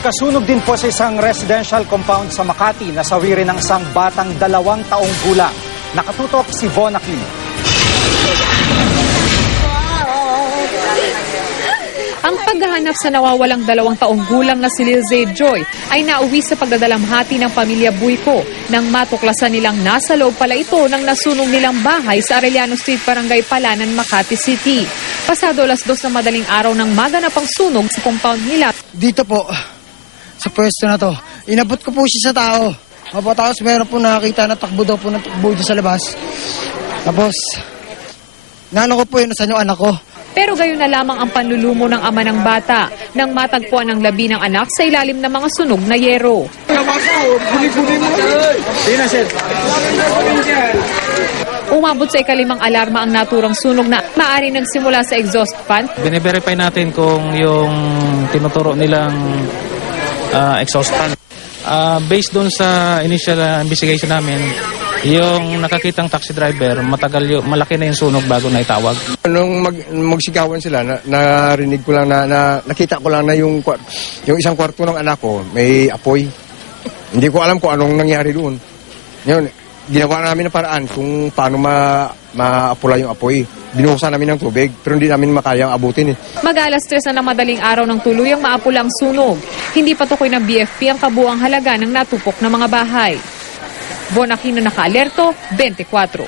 Nagkasunog din po sa isang residential compound sa Makati na sawi rin ng isang batang 2 taong gulang. Nakatutok si Von Aquino. Ang paghahanap sa nawawalang 2 taong gulang na si Lilze Joy ay nauwi sa pagdadalamhati ng pamilya Buyco nang matuklasan nilang nasa loob pala ito ng nasunog nilang bahay sa Arellano Street, Barangay Palanan, Makati City. Pasado 2:00 na madaling araw nang maganap ang sunog sa compound nila. Dito po, sa pwesto na to, inabot ko po siya sa tao. Tapos meron po nakakita na takbo daw po ng takbo dyan sa labas. Tapos, naano ko po yun, nasan yung anak ko. Pero gayon na lamang ang panlulumo ng ama ng bata nang matagpuan ang labi ng anak sa ilalim ng mga sunog na yero. Umabot sa ika-5 alarma ang naturang sunog na maaari nagsimula sa exhaust fan. Bine-verify natin kung yung tinuturo nilang exhaust fan. Based doon sa initial investigation namin, yung nakakitang taxi driver, malaki na yung sunog bago na itawag. Nung magsigawan sila, narinig ko lang nakita ko lang na yung isang kwarto ng anak ko may apoy. Hindi ko alam kung anong nangyari doon. Ngayon, ginawa namin ng paraan kung paano maapula yung apoy. Binuhusan namin ng tubig, pero hindi namin makayang abutin. Mag-alas 3 na ng madaling araw ng tuluyang maapulang sunog. Hindi patukoy ng BFP ang kabuang halaga ng natupok na mga bahay. Von Aquino, Naka-Alerto, 24.